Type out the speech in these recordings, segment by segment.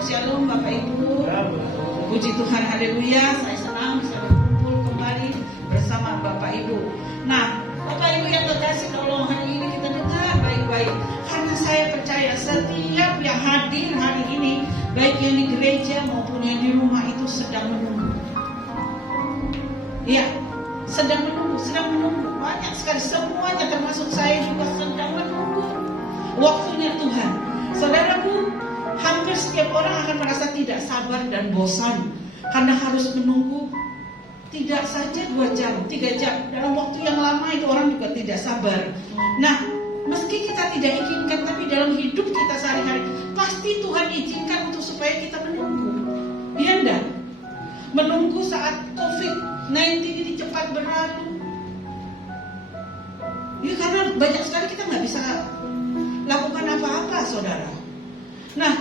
Shalom Bapak Ibu. Puji Tuhan, haleluya. Saya senang bisa berkumpul kembali bersama Bapak Ibu. Nah, Bapak Ibu yang terkasih, tolong hari ini kita dengar baik-baik. Karena saya percaya setiap yang hadir hari ini, baik yang di gereja maupun yang di rumah itu sedang menunggu. Ya, sedang menunggu. Banyak sekali, semuanya termasuk saya juga sedang menunggu waktunya Tuhan. Saudaraku, hampir setiap orang akan merasa tidak sabar dan bosan karena harus menunggu tidak saja 2 jam, 3 jam. Dalam waktu yang lama itu orang juga tidak sabar. Nah, meski kita tidak inginkan, tapi dalam hidup kita sehari-hari pasti Tuhan izinkan untuk supaya kita menunggu. Iya enggak? Menunggu saat COVID-19 ini cepat berlalu. Ya, karena banyak sekali kita nggak bisa lakukan apa-apa, saudara. Nah,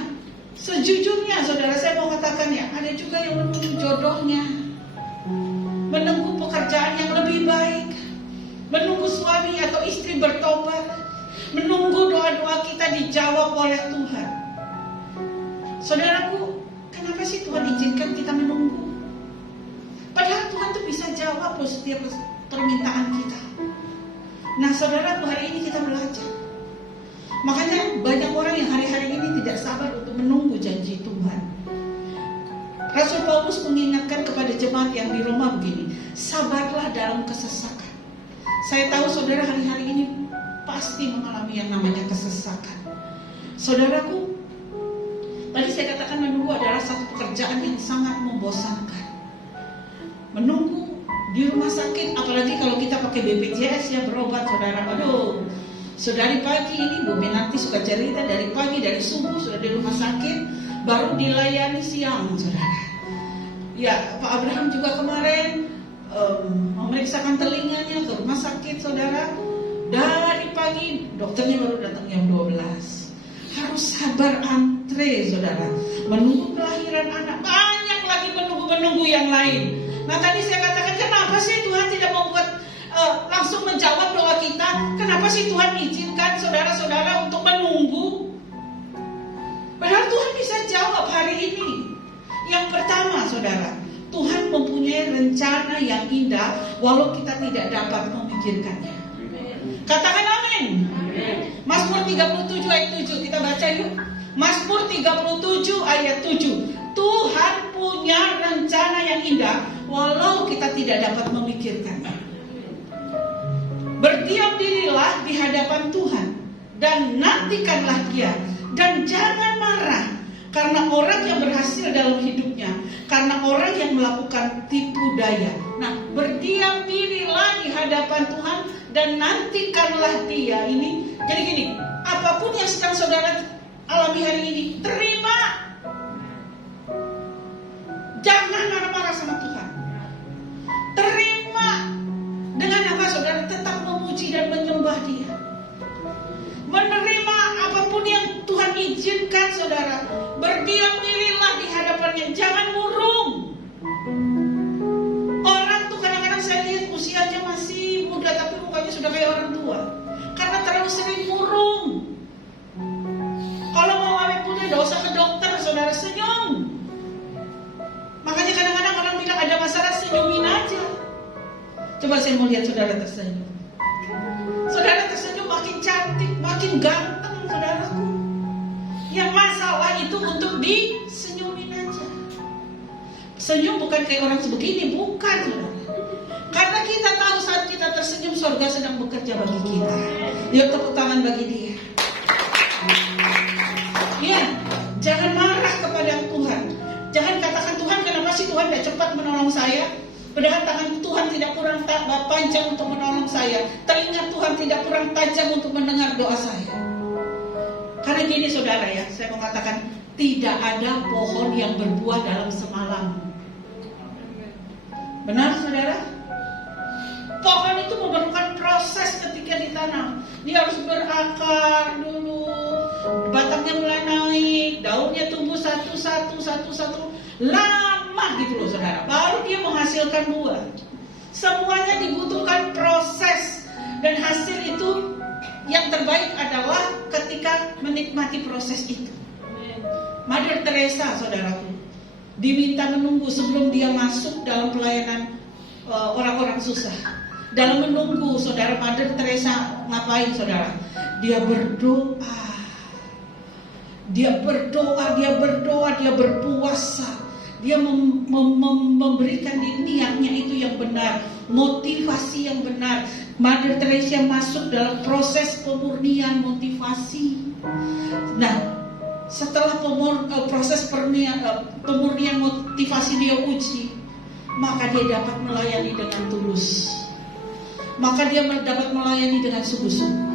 sejujurnya saudara, saya mau katakan ya, ada juga yang menunggu jodohnya, menunggu pekerjaan yang lebih baik, menunggu suami atau istri bertobat, menunggu doa-doa kita dijawab oleh Tuhan. Saudaraku, kenapa sih Tuhan izinkan kita menunggu? Padahal Tuhan tuh bisa jawab setiap permintaan kita. Nah, saudara, hari ini kita belajar. Makanya banyak orang yang hari-hari ini tidak sabar untuk menunggu janji Tuhan. Rasul Paulus mengingatkan kepada jemaat yang di Roma begini, sabarlah dalam kesesakan. Saya tahu saudara hari-hari ini pasti mengalami yang namanya kesesakan. Saudaraku, tadi saya katakan menunggu adalah satu pekerjaan yang sangat membosankan. Menunggu di rumah sakit, apalagi kalau kita pakai BPJS ya, berobat, saudara. Aduh, dari pagi ini Bu Menanti suka cerita, dari pagi, dari subuh sudah di rumah sakit, baru dilayani siang, saudara. Ya, Pak Abraham juga kemarin memeriksakan telinganya ke rumah sakit, saudara. Dari pagi, dokternya baru datang jam 12. Harus sabar antre, saudara. Menunggu kelahiran anak, banyak lagi menunggu yang lain. Nah, tadi saya katakan, kenapa sih Tuhan tidak membuat langsung menjawab doa kita? Kenapa sih Tuhan izinkan saudara-saudara untuk menunggu? Padahal Tuhan bisa jawab hari ini. Yang pertama, saudara, Tuhan mempunyai rencana yang indah walau kita tidak dapat memikirkannya. Katakan amin. Mazmur 37 ayat 7, kita baca yuk. Mazmur 37 ayat 7. Tuhan punya rencana yang indah walau kita tidak dapat memikirkannya. Berdiam dirilah di hadapan Tuhan dan nantikanlah Dia, dan jangan marah karena orang yang berhasil dalam hidupnya, karena orang yang melakukan tipu daya. Nah, berdiam dirilah di hadapan Tuhan dan nantikanlah Dia. Ini jadi gini, apapun yang sedang saudara alami hari ini, terima. Jangan marah-marah sama Tuhan. Terima. Dengan apa, saudara? Tetap memuji dan menyembah Dia. Menerima apapun yang Tuhan izinkan, saudara. Berdiam dirilah di hadapannya. Jangan murung. Orang tuh kadang-kadang saya lihat usianya masih muda, tapi mukanya sudah kayak orang tua. Karena terlalu sering murung. Kalau mau awet muda, gak usah ke dokter, saudara, senyum. Makanya kadang-kadang orang bilang ada masalah, senyumin aja. Coba saya mau lihat saudara tersenyum. Saudara tersenyum makin cantik, makin ganteng, saudaraku. Yang masalah itu untuk disenyumin aja. Senyum bukan kayak orang sebegini, bukan, saudara. Karena kita tahu saat kita tersenyum, surga sedang bekerja bagi kita. Yuk tepuk tangan bagi Dia. Ya, jangan marah kepada Tuhan. Jangan katakan, Tuhan, kenapa sih Tuhan tidak cepat menolong saya? Padahal tangan Tuhan tidak kurang panjang untuk menolong saya. Telinga Tuhan tidak kurang tajam untuk mendengar doa saya. Karena gini, saudara, ya, saya mengatakan tidak ada pohon yang berbuah dalam semalam. Benar, saudara? Pohon itu memerlukan proses ketika ditanam. Dia harus berakar dulu, batangnya mulai naik, daunnya tumbuh satu, lama gitu loh, saudara. Baru dia menghasilkan buah. Semuanya dibutuhkan proses, dan hasil itu yang terbaik adalah ketika menikmati proses itu. Mother Teresa, saudaraku, diminta menunggu sebelum dia masuk dalam pelayanan orang-orang susah. Dalam menunggu, saudara, Mother Teresa ngapain, saudara? Dia berdoa. Dia berpuasa. Dia memberikan niatnya itu yang benar, motivasi yang benar. Mother Teresa masuk dalam proses pemurnian motivasi. Nah, setelah proses pemurnian motivasi dia uji, maka dia dapat melayani dengan tulus. Maka dia dapat melayani dengan sungguh-sungguh.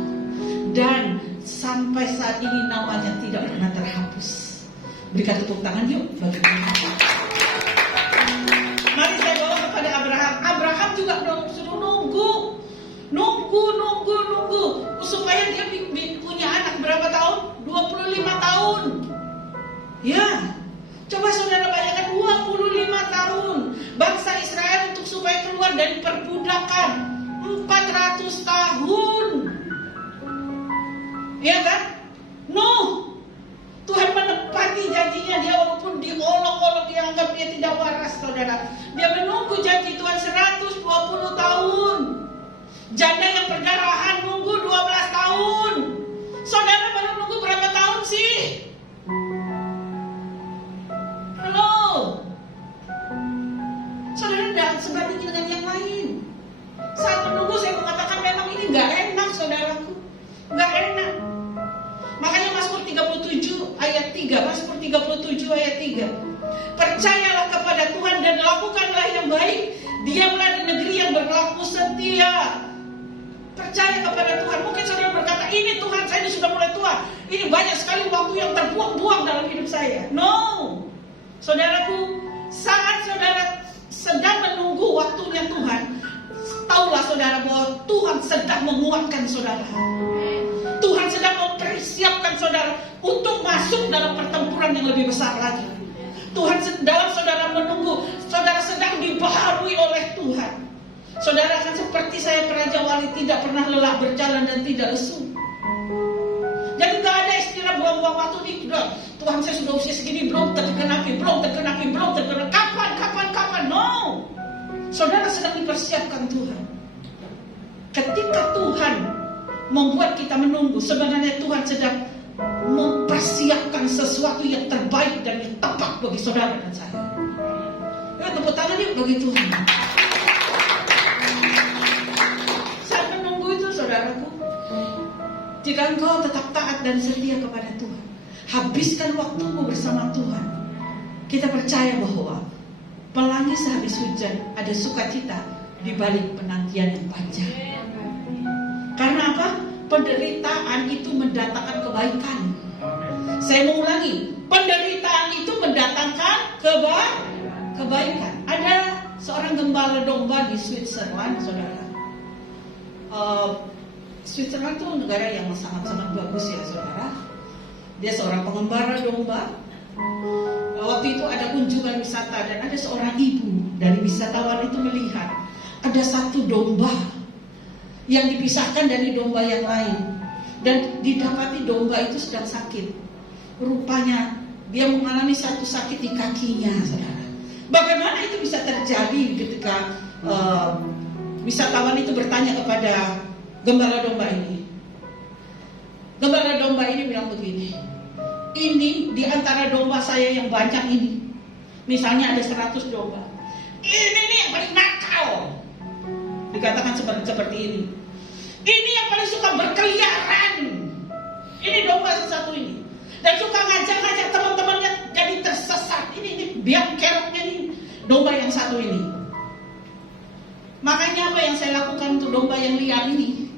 Dan sampai saat ini namanya tidak pernah terhapus. Berikan tepuk tangan yuk bagi Tuhan. Mari saya bawa kepada Abraham. Abraham juga suruh nunggu supaya dia punya anak. Berapa tahun? 25 tahun. Ya, coba saudara bayangkan 25 tahun bangsa Israel untuk supaya keluar dari perbudakan 400 tahun. Ya kan? Tuhan menepati janjinya. Dia walaupun diolok-olok, dia anggap dia tidak waras, saudara. Dia menunggu janji Tuhan 120 tahun. Janda yang perdarahan nunggu 12 tahun. Saudara baru nunggu berapa tahun sih? Halo? Saudara tidak sebanding dengan yang lain. Saat menunggu saya mengatakan memang ini gak enak, saudaraku. Gak enak. Makanya Mazmur 37 ayat 3, Mazmur 37 ayat 3. Percayalah kepada Tuhan dan lakukanlah yang baik. Diamlah di negeri yang berlaku setia. Percaya kepada Tuhan. Mungkin saudara berkata, ini Tuhan, saya ini sudah mulai tua. Ini banyak sekali waktu yang terbuang-buang dalam hidup saya. No. Saudaraku, saat saudara sedang menunggu waktunya Tuhan, taulah saudara bahwa Tuhan sedang menguatkan saudara. Tuhan sedang mempersiapkan saudara untuk masuk dalam pertempuran yang lebih besar lagi. Tuhan dalam saudara menunggu, saudara sedang dibaharui oleh Tuhan. Saudara akan seperti saya Raja Wali, tidak pernah lelah berjalan dan tidak lesu. Jadi gak ada istilah buang-buang waktu nih. Tuhan, saya sudah usia segini belum tergenapi. Kapan? No. Saudara sedang dipersiapkan Tuhan. Ketika Tuhan membuat kita menunggu, sebenarnya Tuhan sedang mempersiapkan sesuatu yang terbaik dan yang tepat bagi saudara dan saya. Ya, tepuk tangan yuk bagi Tuhan. Saat menunggu itu, saudaraku, jika engkau tetap taat dan setia kepada Tuhan, habiskan waktumu bersama Tuhan, kita percaya bahwa pelangi sehabis hujan ada sukacita di balik penantian yang panjang. Karena apa? Penderitaan itu mendatangkan kebaikan. Saya mengulangi, penderitaan itu mendatangkan kebaikan. Ada seorang gembala domba di Switzerland, saudara. Switzerland itu negara yang sangat-sangat bagus ya, saudara. Dia seorang pengembara domba. Waktu itu ada kunjungan wisata dan ada seorang ibu dari wisatawan itu melihat ada satu domba yang dipisahkan dari domba yang lain, dan didapati domba itu sedang sakit. Rupanya dia mengalami satu sakit di kakinya, saudara. Bagaimana itu bisa terjadi ketika wisatawan itu bertanya kepada gembala domba ini? Gembala domba ini bilang begini, ini di antara domba saya yang banyak ini, misalnya ada 100 domba, ini nih yang paling nakal. Dikatakan seperti ini. Ini yang paling suka berkeliaran. Ini domba satu ini. Dan suka ngajak-ngajak teman-temannya jadi tersesat. Ini biang keroknya nih domba yang satu ini. Makanya apa yang saya lakukan untuk domba yang liar ini,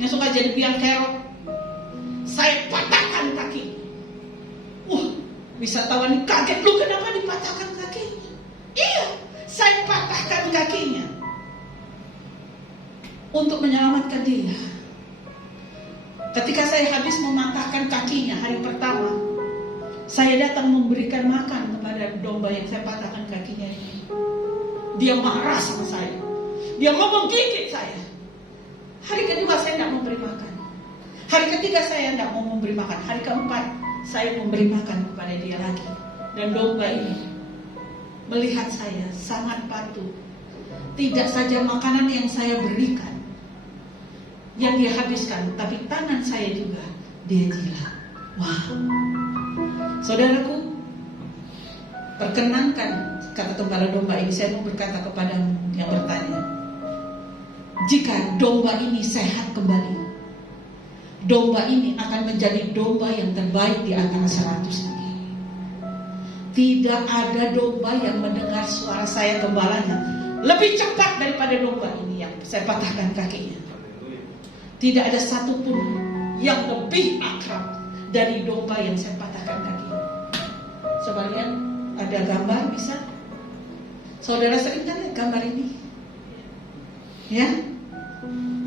yang suka jadi biang kerok, saya patahkan kaki. Wisatawan ini kaget, lu kenapa dipatahkan kakinya? Iya, saya patahkan kakinya untuk menyelamatkan dia. Ketika saya habis mematahkan kakinya hari pertama, saya datang memberikan makan kepada domba yang saya patahkan kakinya ini. Dia marah sama saya. Dia mau menggigit saya. Hari kedua saya tidak memberi makan. Hari ketiga saya tidak mau memberi makan. Hari keempat saya memberi makan kepada dia lagi. Dan domba ini melihat saya sangat patuh. Tidak saja makanan yang saya berikan, yang dia habiskan, tapi tangan saya juga dia jilat. Wow. Saudaraku, perkenankan, kata gembala domba ini, saya mau berkata kepadamu yang bertanya, jika domba ini sehat kembali, domba ini akan menjadi domba yang terbaik di antara 100 lagi. Tidak ada domba yang mendengar suara saya gembalanya lebih cepat daripada domba ini yang saya patahkan kakinya. Tidak ada satupun yang lebih akrab dari domba yang saya patahkan kakinya. Coba lihat, ada gambar bisa? Saudara sering kan lihat gambar ini? Ya?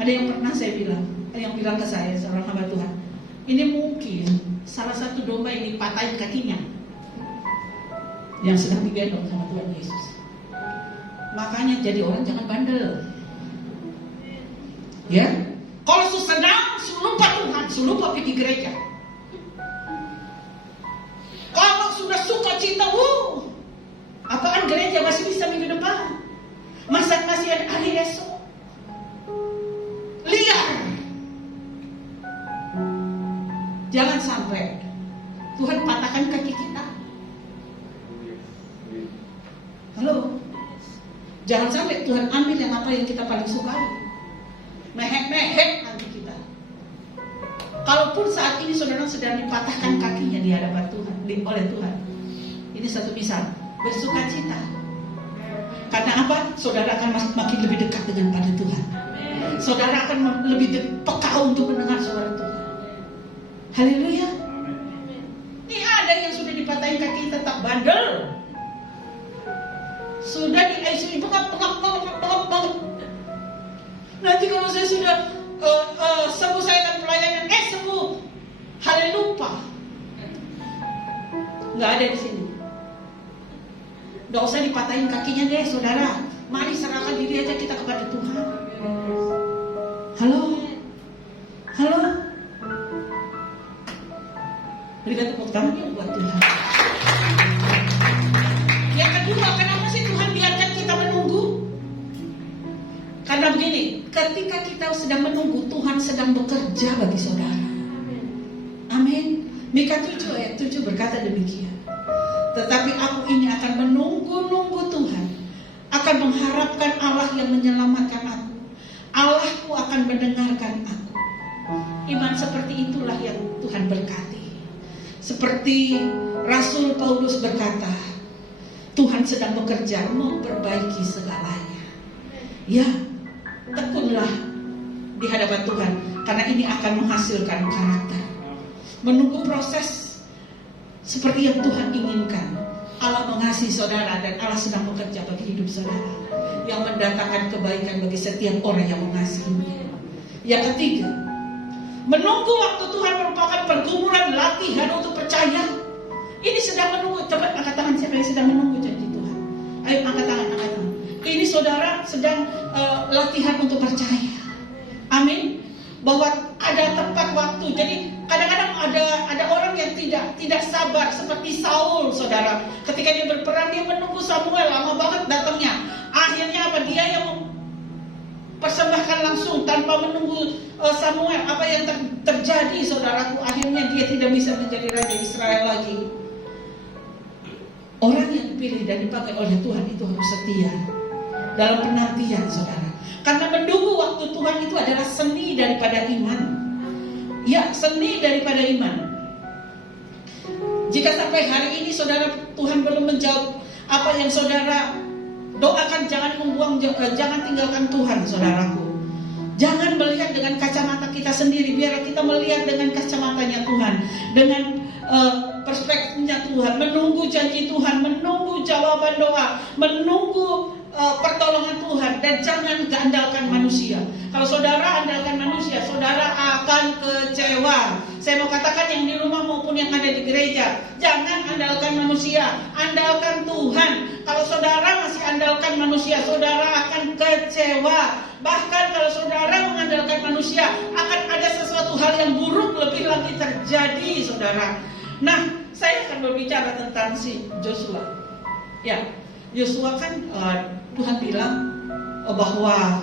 Ada yang pernah saya bilang, yang bilang ke saya, seorang hamba Tuhan, ini mungkin salah satu domba yang dipatahin kakinya yang sedang digendong sama Tuhan Yesus. Makanya jadi orang jangan bandel. Ya? Kalau senang, lupa Tuhan, lupa pergi gereja. Kalau sudah suka cita, apaan gereja masih bisa minggu depan? Masa masih ada hari esok? Liar. Jangan sampai Tuhan patahkan kaki kita. Halo. Jangan sampai Tuhan ambil yang apa yang kita paling sukai. Mehek-mehek nanti kita. Kalaupun saat ini saudara sedang dipatahkan kakinya di hadapan Tuhan, oleh Tuhan. Ini satu misal, bersuka cita. Karena apa? Saudara akan makin lebih dekat dengan pada Tuhan. Saudara akan lebih peka untuk mendengar suara Tuhan. Haleluya. Ini ada yang sudah dipatahin kaki tetap bandel. Sudah di ICU bengap. Nanti kalau saya sudah sembuh, saya akan pelayanan. Sembuh. Haleluya. Nggak ada di sini. Nggak usah dipatahin kakinya deh, saudara. Mari serahkan diri aja kita kepada Tuhan. Halo. Halo. Berikan tepuk tangan buat Tuhan. Yang kedua, kenapa sih Tuhan biarkan kita menunggu? Karena begini, ketika kita sedang menunggu, Tuhan sedang bekerja bagi saudara. Amin. Mika 7 ayat 7 berkata demikian. Tetapi aku ini akan menunggu-nunggu Tuhan, akan mengharapkan Allah yang menyelamatkan aku. Allahku akan mendengarkan aku. Iman seperti itulah yang Tuhan berkati. Seperti Rasul Paulus berkata, Tuhan sedang bekerja memperbaiki segalanya. Ya, tekunlah di hadapan Tuhan, karena ini akan menghasilkan karakter. Menunggu proses seperti yang Tuhan inginkan. Allah mengasihi saudara dan Allah sedang bekerja bagi hidup saudara, yang mendatangkan kebaikan bagi setiap orang yang mengasihinya. Yang ketiga, menunggu waktu Tuhan merupakan pergumulan latihan untuk percaya. Ini sedang menunggu. Coba angkat tangan siapa yang sedang menunggu janji Tuhan. Ayo angkat tangan, angkat tangan. Ini saudara sedang latihan untuk percaya. Amin. Bahwa ada tempat waktu. Jadi kadang-kadang ada orang yang tidak sabar seperti Saul, saudara. Ketika dia berperang, dia menunggu Samuel lama banget datangnya. Akhirnya apa? Dia yang persembahkan langsung tanpa menunggu Samuel. Apa yang terjadi, saudaraku? Akhirnya dia tidak bisa menjadi raja Israel lagi. Orang yang dipilih dan dipakai oleh Tuhan itu harus setia dalam penantian, saudara. Karena menunggu waktu Tuhan itu adalah seni daripada iman. Ya, seni daripada iman. Jika sampai hari ini saudara Tuhan belum menjawab apa yang saudara doakan, jangan jangan tinggalkan Tuhan, saudaraku. Jangan melihat dengan kacamata kita sendiri, biar kita melihat dengan kacamatanya Tuhan, dengan perspektifnya Tuhan, menunggu janji Tuhan, menunggu jawaban doa, menunggu pertolongan Tuhan, dan jangan andalkan manusia. Kalau saudara andalkan manusia, saudara akan kecewa. Saya mau katakan yang di rumah maupun yang ada di gereja, jangan andalkan manusia, andalkan Tuhan. Kalau saudara masih andalkan manusia, saudara akan kecewa. Bahkan kalau saudara mengandalkan manusia, akan ada sesuatu hal yang buruk lebih lagi terjadi, saudara. Nah, saya akan berbicara tentang si Joshua. Ya, Joshua kan Tuhan bilang bahwa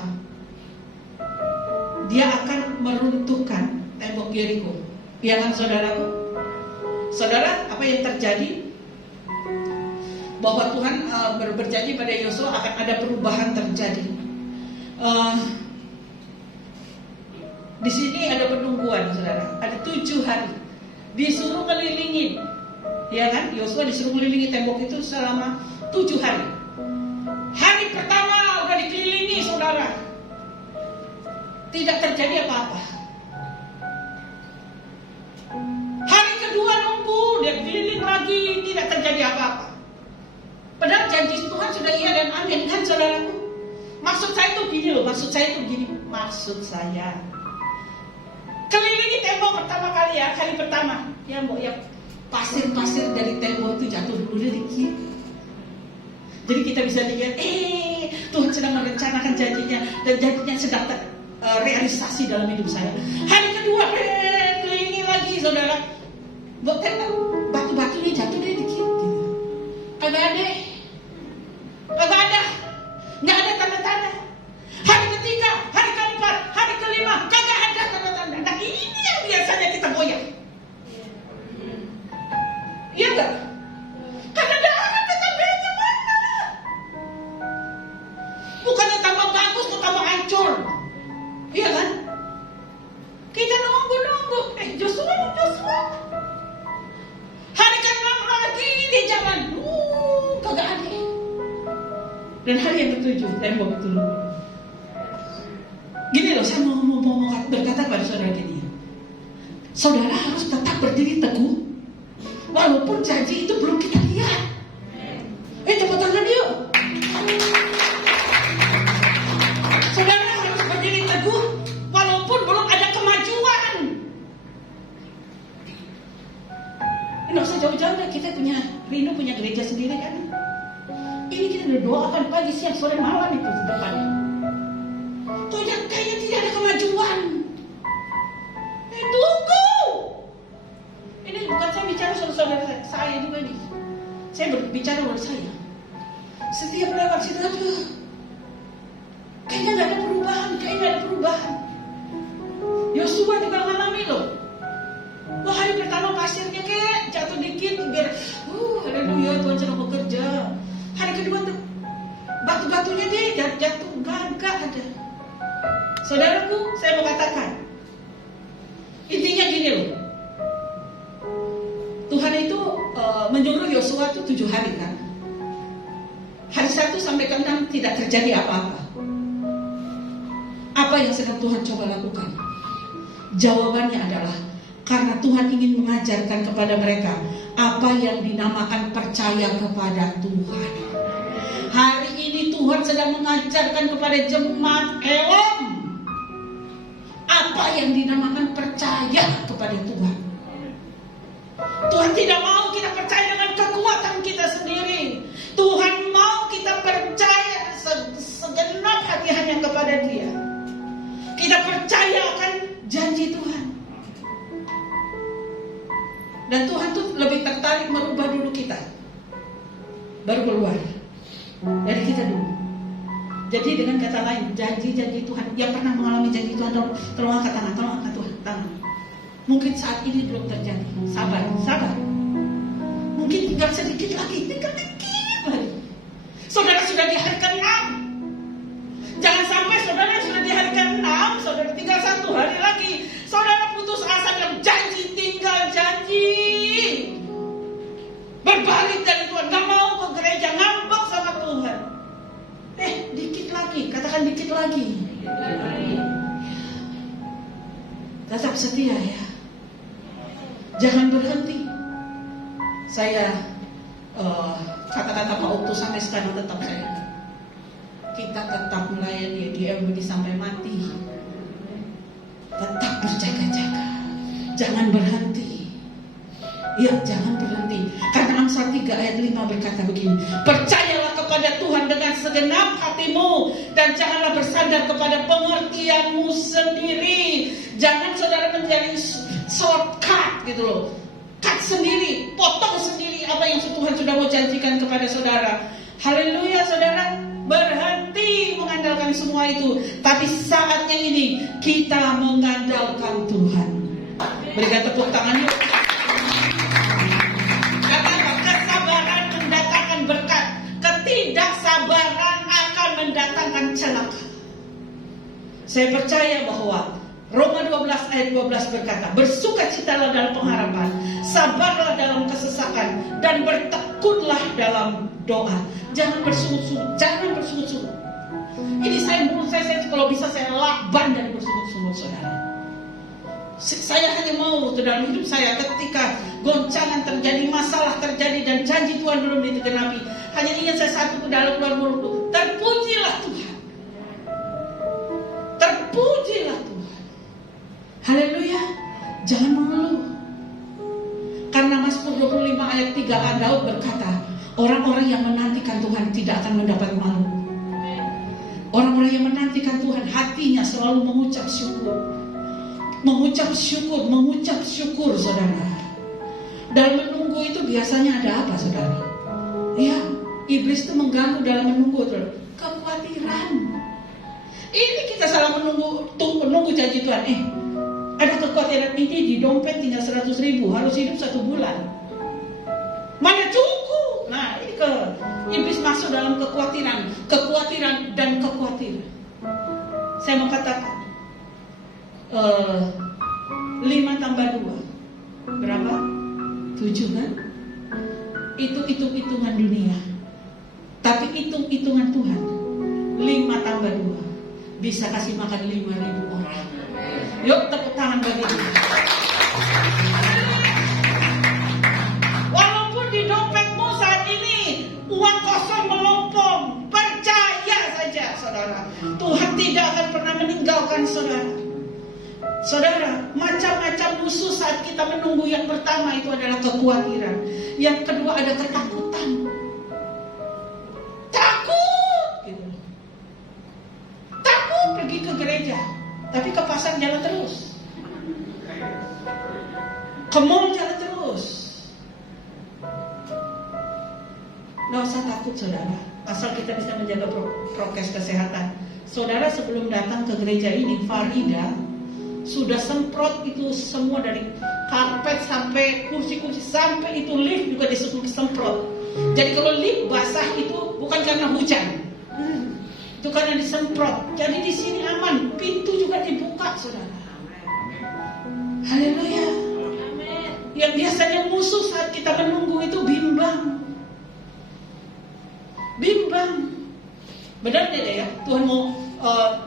dia akan meruntuhkan tembok Yeriko. Ya kan saudaraku? Saudara, apa yang terjadi? Bahwa Tuhan berjanji pada Yosua akan ada perubahan terjadi. Di sini ada penungguan, saudara. Ada 7 hari. Disuruh ngelilingin, ya kan? Yosua disuruh ngelilingin tembok itu selama 7 hari. Hari pertama udah dikelilingi, saudara. Tidak terjadi apa-apa. Hari kedua nunggu, dia keliling lagi, tidak terjadi apa-apa. Padahal janji Tuhan sudah iya dan amin, kan saudaraku? Maksud saya itu gini loh, maksud saya kelilingi tembok pertama kali ya, kali pertama. Ya mbok, ya pasir-pasir dari tembok itu jatuh dulu dikit. Jadi kita bisa lihat, Tuhan sedang merencanakan janjinya dan janjinya sedang realisasi dalam hidup saya. Hari kedua, kelilingi lagi saudara. Batu-batunya jatuh deh dikit. Kagak ada, nggak ada tanda-tanda. Hari ketiga, hari keempat, hari kelima, kagak ada tanda-tanda. Nah ini yang biasanya kita goyah. Iya nggak? Karena ada tandanya mana? Bukannya tambah bagus, tuh tambah hancur. Iya kan? Kita nunggu. Joshua. Hari ke-6 lagi di jalan. Kagak ada. Dan hari yang ke-7 tembok itu. Gini loh, saya mau berkata pada saudara gini. Saudara harus tetap berdiri teguh walaupun janji itu belum kita lihat. Tepuk tangan yuk. Saudara harus berdiri teguh walaupun belum ada kemajuan. Nggak usah jauh-jauh deh, kita punya gereja sendiri kan. Ini kita udah doakan pagi, siang, sore, malam itu di depannya. Tuh kayaknya tidak ada kemajuan. Tunggu. Ini bukan saya bicara saudara saya juga nih. Saya berbicara buat saya. Setiap lewat situ aduh, kayaknya nggak ada perubahan. Yosua juga ngalami loh. Wah, hari pertama pasirnya kayak jatuh dikit biar haleluya Tuhan sedang bekerja. Hari kedua tuh batu-batunya deh jatuh gak ada. Saudaraku, saya mau katakan intinya gini loh. Tuhan itu menyuruh Yosua itu 7 hari kan. Hari 1 sampai ke-6 tidak terjadi apa-apa. Apa yang sedang Tuhan coba lakukan? Jawabannya adalah karena Tuhan ingin mengajarkan kepada mereka apa yang dinamakan percaya kepada Tuhan. Hari ini Tuhan sedang mengajarkan kepada jemaat Elom apa yang dinamakan percaya kepada Tuhan. Tuhan tidak mau kita percaya dengan kekuatan kita sendiri. Tuhan mau kita percaya segenap hati hanya kepada Dia. Kita percaya akan janji Tuhan. Dan Tuhan tuh lebih tertarik merubah dulu kita, baru keluar dari kita dulu. Jadi dengan kata lain, janji-janji Tuhan, yang pernah mengalami janji Tuhan, tolong angkat tangan. Mungkin saat ini belum terjadi. Sabar. Mungkin tinggal sedikit lagi. Saudara sudah di hari ke-6. Jangan sampai saudara sudah di hari ke-6, saudara tinggal 1 hari lagi, saudara putus asa dan janji, tinggal janji. Berbalik dari Tuhan, gak mau ke gereja, ngambek sama Tuhan. Dikit lagi, katakan dikit lagi. Tetap setia ya. Jangan berhenti. Saya kata-kata Pak Okto sampai sekarang tetap saya. Kita tetap melayani GMBD sampai mati. Tetap berjaga-jaga. Jangan berhenti. Ya, jangan berhenti. Karena Amsal 3 ayat 5 berkata begini, percayalah kepada Tuhan dengan segenap hatimu dan janganlah bersandar kepada pengertianmu sendiri. Jangan saudara menjadi shortcut gitu loh. cut sendiri, potong sendiri apa yang Tuhan sudah mau janjikan kepada saudara. Haleluya saudara, berhenti mengandalkan semua itu. Tapi saatnya ini kita mengandalkan Tuhan. Berikan tepuk tangan yuk. Karena kesabaran mendatangkan berkat, ketidaksabaran akan mendatangkan celaka. Saya percaya bahwa Roma 12 ayat 12 berkata, bersukacitalah dalam pengharapan, sabarlah dalam kesesakan, dan bertekunlah dalam doa. Jangan bersungut-sungut, jangan bersungut-sungut. Ini mulut saya kalau bisa saya lakban dari bersungut-sungut saudara. Saya hanya mau dalam hidup saya ketika goncangan terjadi, masalah terjadi dan janji Tuhan belum digenapi, hanya ingin saya satu ke dalam keluar mulut, terpujilah Tuhan. Terpujilah Tuhan. Haleluya. Jangan mengeluh. Karena Mazmur 25 ayat 3a Daud berkata, orang-orang yang menantikan Tuhan tidak akan mendapat malu. Orang-orang yang menantikan Tuhan hatinya selalu mengucap syukur. Mengucap syukur saudara. Dalam menunggu itu biasanya ada apa saudara? Ya, iblis itu mengganggu dalam menunggu itu. Kekhawatiran. Ini kita salah menunggu janji Tuhan. Ada kekhawatiran ini di dompet tinggal 100.000, harus hidup 1 bulan. Mana cukup? Nah, ini iblis masuk dalam kekhawatiran dan kekhawatiran. Saya mau katakan 5 tambah 2 berapa? 7 kan? Itu hitung-hitungan dunia. Tapi hitung-hitungan Tuhan 5 tambah 2 bisa kasih makan 5.000 orang. Yuk tepuk tangan bagi dia. Walaupun di dompetmu saat ini uang kosong melompong, percaya saja saudara, Tuhan tidak akan pernah meninggalkan saudara. Saudara, macam-macam musuh saat kita menunggu. Yang pertama itu adalah kekhawatiran. Yang kedua ada ketakutan. Takut gitu. Takut pergi ke gereja, tapi ke pasar jalan terus, ke mall jalan terus. Gak usah takut saudara, asal kita bisa menjaga prokes kesehatan. Saudara sebelum datang ke gereja ini, Farida sudah semprot itu semua, dari karpet sampai kursi-kursi, sampai itu lift juga disemprot. Jadi kalau lift basah itu bukan karena hujan, itu karena disemprot. Jadi di sini aman, pintu juga dibuka saudara. Haleluya. Yang biasanya musuh saat kita menunggu itu bimbang. Benar tidak ya? Tuhan mau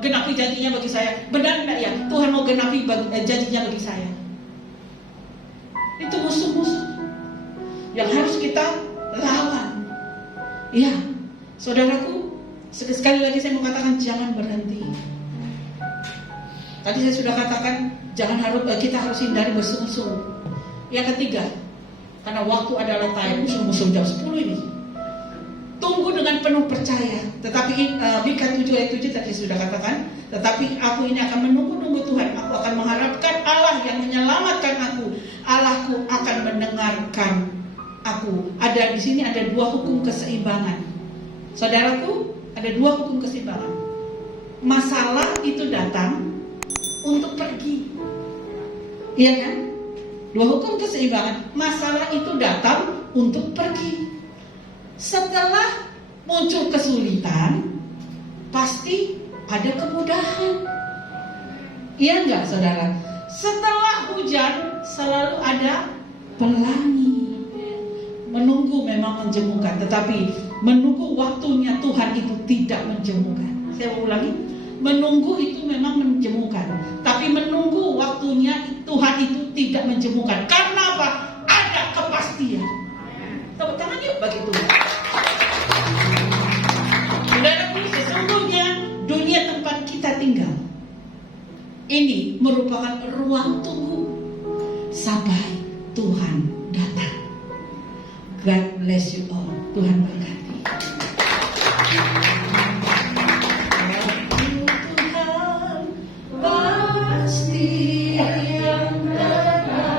genapi janjinya bagi saya. Benar tidak ya? Tuhan mau genapi janjinya bagi saya. Itu musuh-musuh yang harus kita lawan. Ya, saudaraku, sekali lagi saya mau katakan jangan berhenti. Tadi saya sudah katakan kita harus hindari bersungut-sungut. Yang ketiga, karena waktu adalah time, musuh-musuh jam 10 ini. Tunggu dengan penuh percaya. Tetapi Mika 7 ayat 7 tadi sudah katakan, tetapi aku ini akan menunggu Tuhan. Aku akan mengharapkan Allah yang menyelamatkan aku. Allahku akan mendengarkan aku. Di sini ada 2 hukum keseimbangan. Saudaraku, ada 2 hukum keseimbangan. Masalah itu datang untuk pergi. Iya kan? 2 hukum keseimbangan. Masalah itu datang untuk pergi. Setelah muncul kesulitan, pasti ada kemudahan. Iya enggak saudara? Setelah hujan selalu ada pelangi. Menunggu memang menjemukan, tetapi menunggu waktunya Tuhan itu tidak menjemukan. Saya ulangi, menunggu itu memang menjemukan, tapi menunggu waktunya Tuhan itu tidak menjemukan. Karena apa? Ada kepastian. Tepuk tangan yuk bagi Tuhan. Saudaraku, sesungguhnya dunia tempat kita tinggal ini merupakan ruang tunggu sampai Tuhan datang. God bless you all. Tuhan berkati. Tuhan pasti yang terbaik.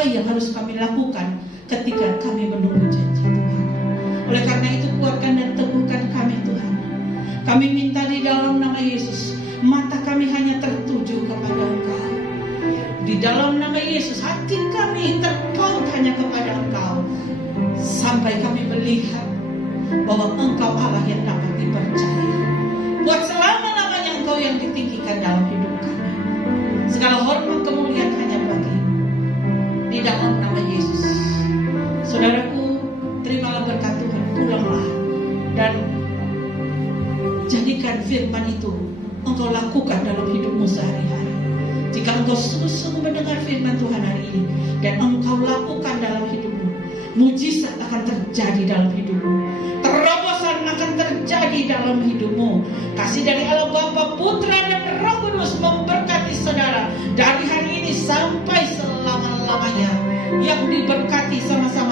apa yang harus kami lakukan ketika kami menunggu janji Tuhan. Oleh karena itu kuatkan dan teguhkan kami Tuhan. Kami minta di dalam nama Yesus, mata kami hanya tertuju kepada Engkau. Di dalam nama Yesus, hati kami terpaut hanya kepada Engkau, sampai kami melihat bahwa Engkau Allah yang dapat dipercaya. Buat selama-lamanya Engkau yang ditinggikan dalam hidup kami. Segala hormat kemuliaan hanya bagi-Mu. Di dalam nama Yesus. Saudaraku, terimalah berkat Tuhan. Pulanglah dan jadikan firman itu Engkau lakukan dalam hidupmu sehari-hari. Jika engkau sungguh-sungguh mendengar firman Tuhan hari ini dan engkau lakukan dalam hidupmu, mujizat akan terjadi dalam hidupmu. Terobosan akan terjadi dalam hidupmu. Kasih dari Allah Bapa, Putra dan Roh Kudus memberkati saudara dari hari ini sampai selama-lamanya. Yang diberkati sama-sama